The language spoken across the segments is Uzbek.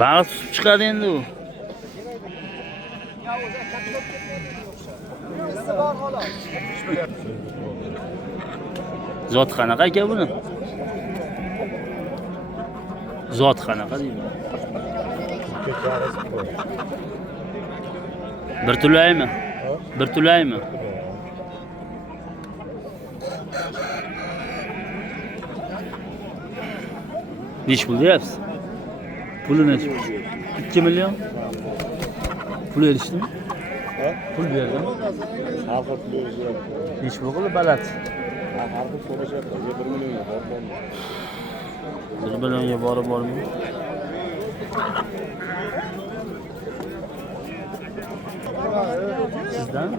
Bag'ri tutib chiqadi endi u. Zot qanaqa aka buni? Zot qanaqa deyman? Bir tulaymi? Bir tulaymi? Neç pul deyapsiz? Puli neç? 2 milyon. Pul erishdimi? Pul berdimi? Neç pul qildi balat? 1 millionga borib bormi? Sizdan?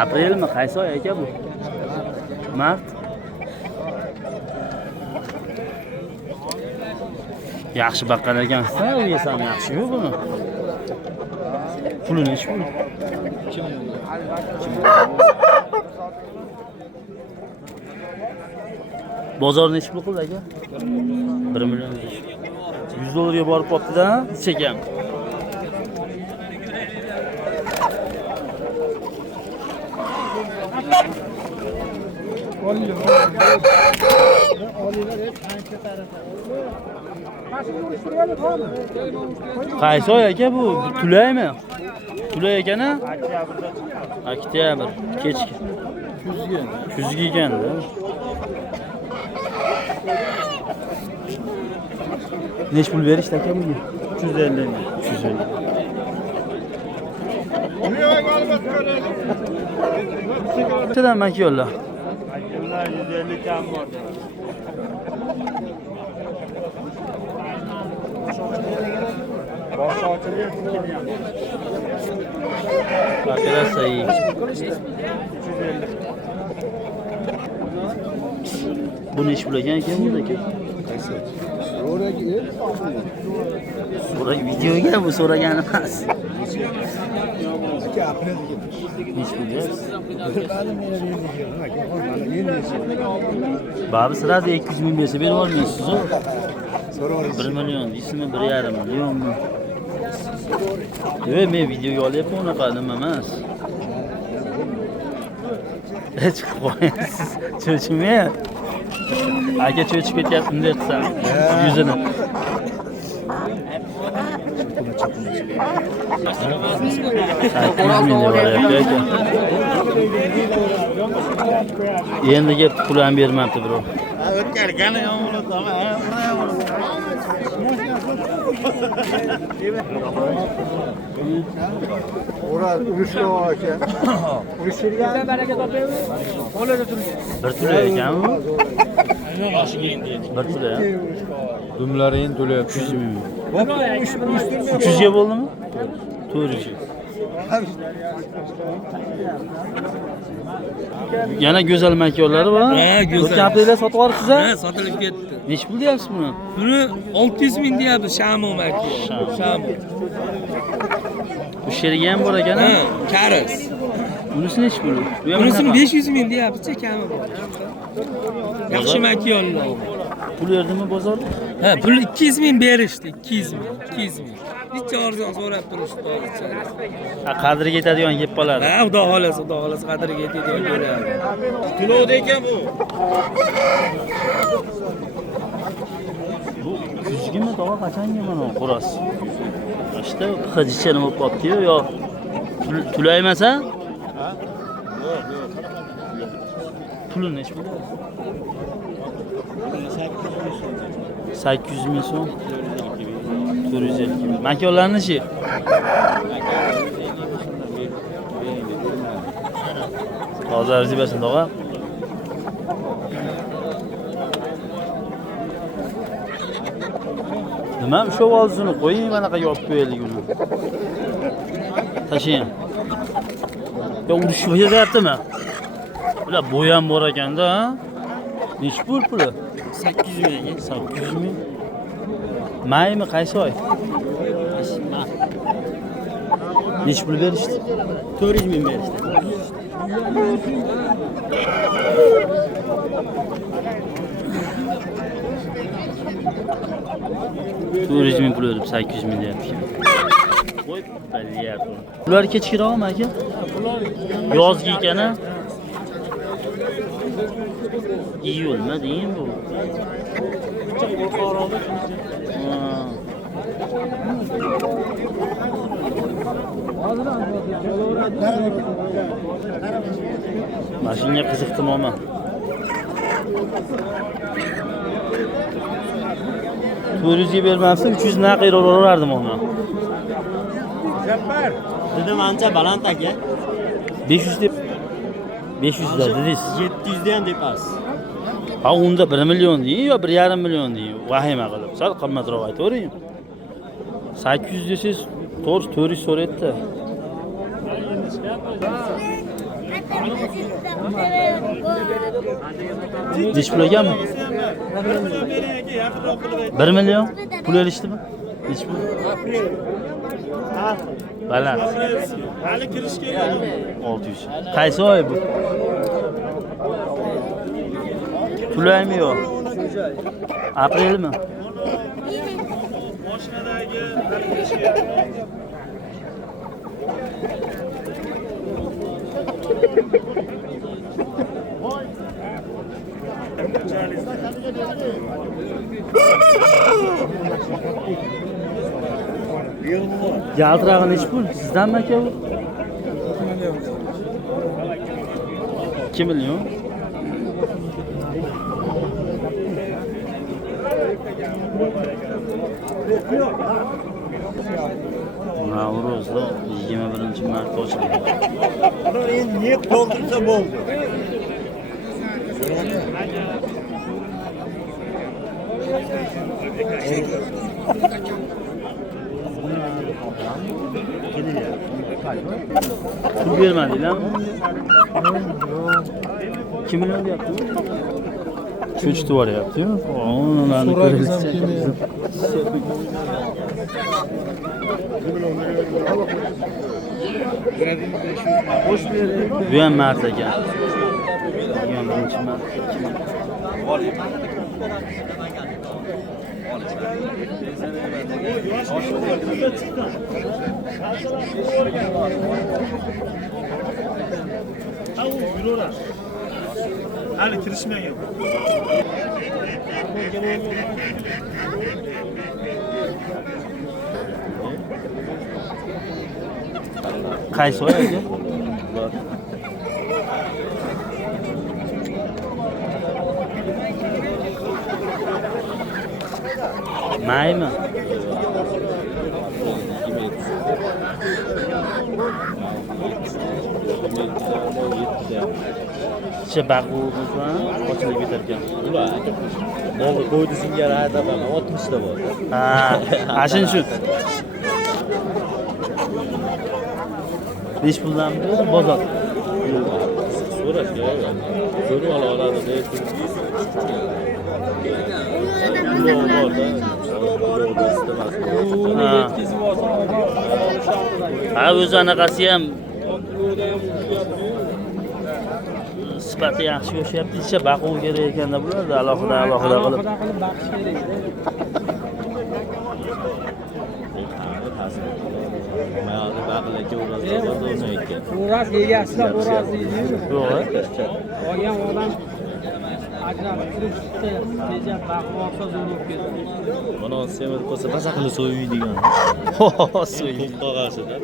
Aprelmi? Qaysi oy aka bu? Mart. Yaxshi baqqan ekansiz-a, u yesam yaxshi-ku buni. Puli nech pul? 2 million. Bozor nech pul qildi aka? 1 million. 100 dollarga borib qopti-da, chekam. Qaysi oy aka bu? Tulaymi? Tulay ekan-a? Oktyabr, kechki. Kuzgi ekan-da. Nech pul berishdi aka bunga? 350 ming. 350. Qanchadan makiyollar? Makiyollar 150 kam bor. Bosh ochilib kelgan. Operatsiya. 350. Bu nech pul ekan bu aka? So'rag videoga bu so'ragani emas. Nech pul deyapsiz? Babi sirada 200 ming bersa berib olmaysiz-ku. 1 million deysizmi, 1,5 millionmi? Yo'q, men videoga olyapman, unaqa nima emas. Chiqib qo'yasiz. Cho'chimay. Aka cho'chib ketyapti, bunday qilsam yuzini. Endi gap pul ham bermabdi birov. O'tkargani yo'qmi? Ular urishga aka. Urishirgan baraka topaymi? Qo'lga turgan. Bir tula ekanmi? Bir tula. Dumlaring to'layapti. 300 ming. 300 ga bo'ldimi? 400. Yana go'zal makyonlari bor. Ha, go'zal. O'tgan haftalar sotib yuboribsiz-a? Ha, sotilib ketdi. Nech pul deyapsiz buni? Buni 600 ming deyapti, Shamu makiyon. Shamu. Bu sherigi ham bor ekan-a? Ha, karis. Bunisi nech pul? Bunisini 500 ming deyapti, kami bor. Yaxshi makiyonlar. Pul berdimi bozorda? Ha, pul 200 ming berishdi, 200 ming, 200 ming. Necha arzon so'rab turishdi hozircha. Ha, qadriga yetadigan gap qoladi. Ha, xudo xolasa qadriga yetadigan bo'lyapti. To'lovda ekan bu. Bu kuzgimi, tog'a qachonga mana qo'rasiz? Işte hadicha nima bo'lib qopti-yu, yo tulaymasa? Ha? Yo'q. Puli nech pul? 800 ming so'm. 450 ming. Makonlarni-chi? Hozir arzibasin tog'a. Nima shu ovozini qo'ying, manaqa yopib qo'yaylik uni. Tashing. Yo, urishib beryaptimi? Bular bo'yam bor ekanda, ha? Nech pul puli? 800 ming. 800 ming. Maymi, qaysi oy? Necha pul berishdi? 400 ming berishdi. Turizm ming pul ödüp 800 ming deyapti. Qo'y bilyapti. Ular kechikroqmi aka? Yozgi ekan-a? İyulmi deyin bu. Mashinaga qiziqdim ama. Turizmga bermasa 300 na qiyra urardim ona. Dedim ancha baland aka. 500 deb 500 da dedingiz. 700 dan depasiz. Ha unda 1 million deyin yo 1,5 million deyin. Vahima qilib. Sal qimmatroq aytavering. 800 desiz, to'g'ri 400 so'rayapti. Necha pul ekanmi? 1 million pul berishdimi? Necha pul? Baland. Hali kirishga yo'q. 600. Qaysi oy bu? Tulaymi yo'q? Aprelmi? Mashinadagi Yaltirag'i necha pul? Sizdanmi aka bu? 2 million. Navruzda 21-marta ochildi. ular endi niyat qoldirsa bo'ldi. Pul bermadinglarmi? 2 million deyapti. Cho'chitib yuboryapti-yu. Ularni ko'rishsa. Bu ham mart ekan. Bu ham birinchi mart. Hali kirishmagan. Qaysi oy aka? Maymi? Che bag'u ochilib ketarkan. Ular molni qo'ydi singari aytaman 60 ta bor. Ha, ashin shu. Besh puldan berdi bozor. So'rash kerak. So'rib oladi deb. Ha, o'zi anaqasi ham sifati yaxshi o'xshayapti. Ichcha baquv kerak ekanda bularda alohida qilib. baqish kerak. Mayog'i baqilakka o'ralsa Uras egasidan uras deydi. Yo'q. Olgan odam ajralib turibdi. Tejab baqmoqqa zo'r bo'lib ketadi. Mana semir qolsa basaqini so'ymaydigan. So'y. Qog'asida.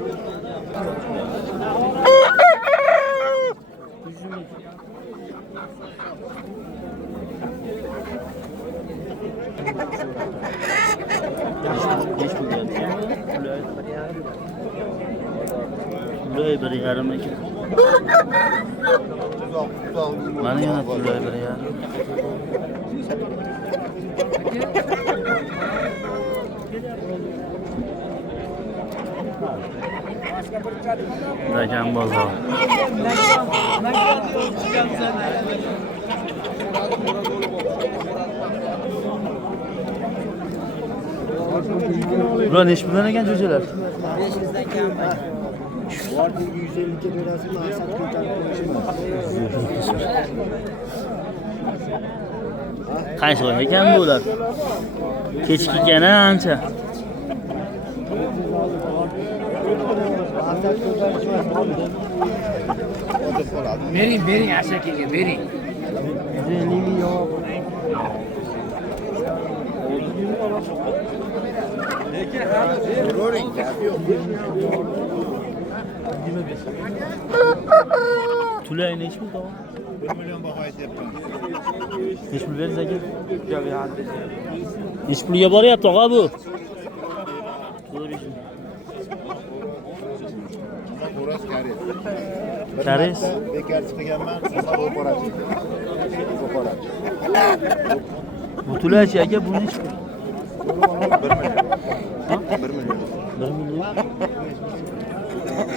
Pulay 1,5 ekan. Mana yana pulay 1,5. Dagan bozor. Bular necha puldan ekan jo'jalar? 500 dan kam. Vardiga 150 ga berasizmi? Asad ko'tarib qo'yishmi? Qaysi o'yin ekan bular? Kechki ekan ancha. Asad ko'tarishmas. Bering Ashakaga, bering. 150 ga yo'q. Tulay nechi pul tog'a? 1 million baho aytyapman. Nechi pul berasiz aka? Nechi pulga boryapti tog'a bu? Xo'roz kares. Kares? Bekar chiqganman, sizlar o'paradi. O'paradi. Bu Tulaychi aka bu nechi pul? 1 million. Ha? 1 million. 1 million.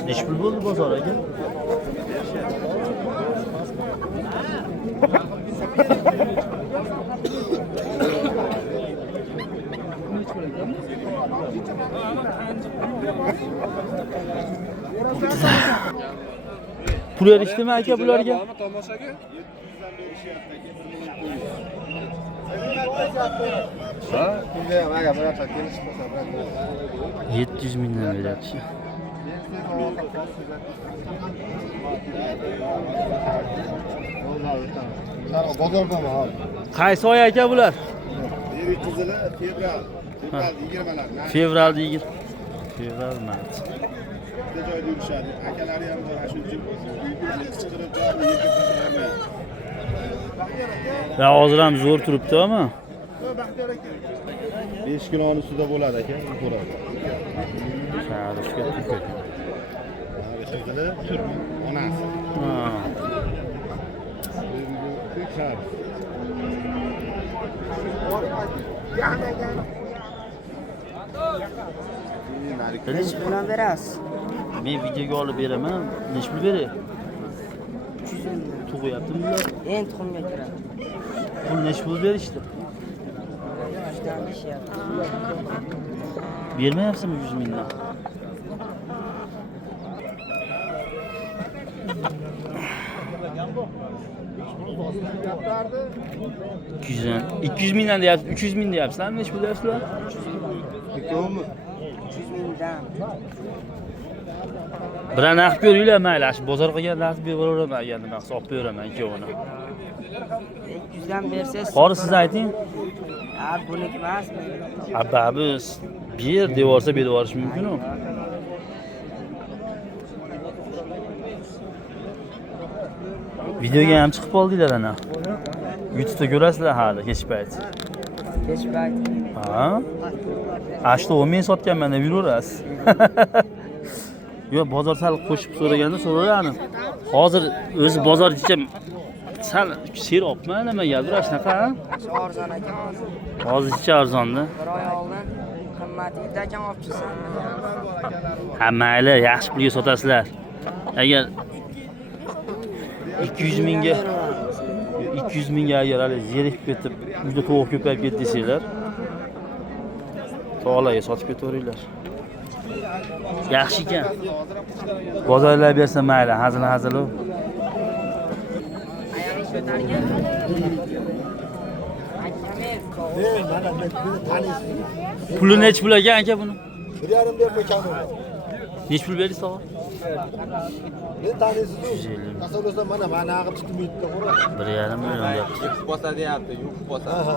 Nechi pul bo'ldi bozor aka? Pul erishdimi aka bularga? Ha? Bunga mana bunaqa kelishmasa, 700 mingdan beryapti. Sariq bozordan hol. Qaysi oy aka bular? Beri tizili fevral. Fevral 20lar. Fevralda 20. Fevral mart. Bitta joyda yurishadi. Akalari ham bor, shu uchun chiqirib joyni yetib tashlamayapti. Ya hozir ham zo'r turibdi ama. 5 kiloni ustida bo'ladi aka, ko'radi. Sarishga tuka. Qizili turmi, onasi. Ha. Ko'kar. Nechi puldan berasiz? Men videoga olib beraman. Nechi pul beray? 300 ming. Tug'yaptimi bular? Endi tuxumga kiradi. Pul nechi pul berishdi? 100 dan deyishyapti. Bermayapsizmi 100 mingdan? Güzel. 200 mingdan deyapsiz, 300 ming deyapsizlarmi? Nechi pul deyapsizlar? 300 mingdan. Biran naqd beringlar mayli, shu bozor qilgan naqd beraveraman agar nima qilsa olib beraman ikkovini. 200 dan bersangiz. Qori siz ayting. Ha, buniki emasmi? Abba biz ber devorsa berib yuborish mumkin-ku. Videoga ham chiqib qoldinglar ana. YouTube'da ko'rasizlar hali kech payt. Kech payt. Ha? Ashto men sotganman deb yuraverasiz. Yo, bozor sal qo'shib so'raganda so'rayani. Hozir o'zi bozor ichim sal serobman nimagadir shunaqa. Arzon ekan hozir. Hozircha arzonda. Bir oy oldin qimmat edi ekan olib chiqsam. Ha, mayli, yaxshi pulga sotasizlar. Agar 200 mingga 200 mingga agar hali zerikib ketib, uyda tovuq ko'payib ketdi desanglar, tog'larga sotib ketaveringlar. Yaxshi ekan. Bozorlar bersa mayli, hazil-hazilu. Ayami ko'targan. Mana buni taniysiz. Puli nechi pul ekan aka buni? 1,5 berma kam. Nechi pul berdingiz tog'a? Men taniysiz. 150. Masalan, mana aqib chiqib ketdi, qo'ra. 1,5 million deyapti. Bosa deyapti, yuk bosa. Ha.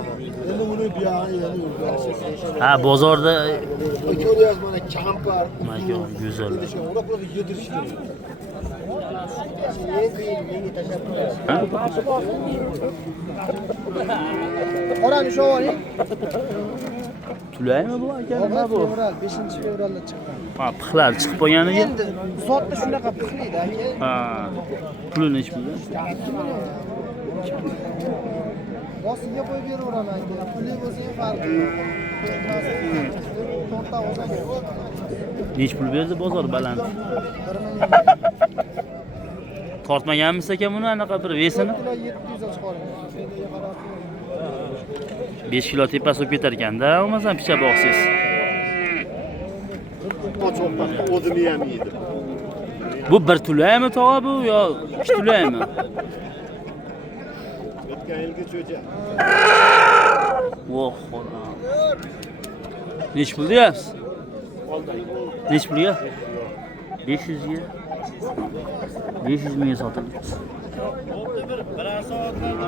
Endi buni buyog'i yana yurdi. Ha, bozorda Ko'ryapsiz mana kampar. Makon go'zal. Endi shu ora pulni yedirish kerak. Qorani shu oling. Tulaymi bu aka? Nima bu? Fevral 5-fevralda chiqqan. Ha, pixlar chiqib qolganiga. Endi zotda shunaqa pixlaydi aka. Ha. Puli nechi pul? Bosiga qo'yib beraveraman aka. Puli bo'lsa ham farqi yo'q. To'rtta olsam. Nechi pul berdi bozor baland? 1 million. Tortmaganmisiz aka buni anaqa bir vesini? 700 ga chiqaring. 5 kilo tepasi olib ketar ekanda, bo'lmasam picha boqsiz. O'zini ham yeydi. Bu bir tulaymi tog'a bu yo 2 tulaymi? O'tgan yilgi cho'ja. Voh, xudo. Nech pul deyapsiz? Nech pulga? 500 ga. 500 mingga sotildi.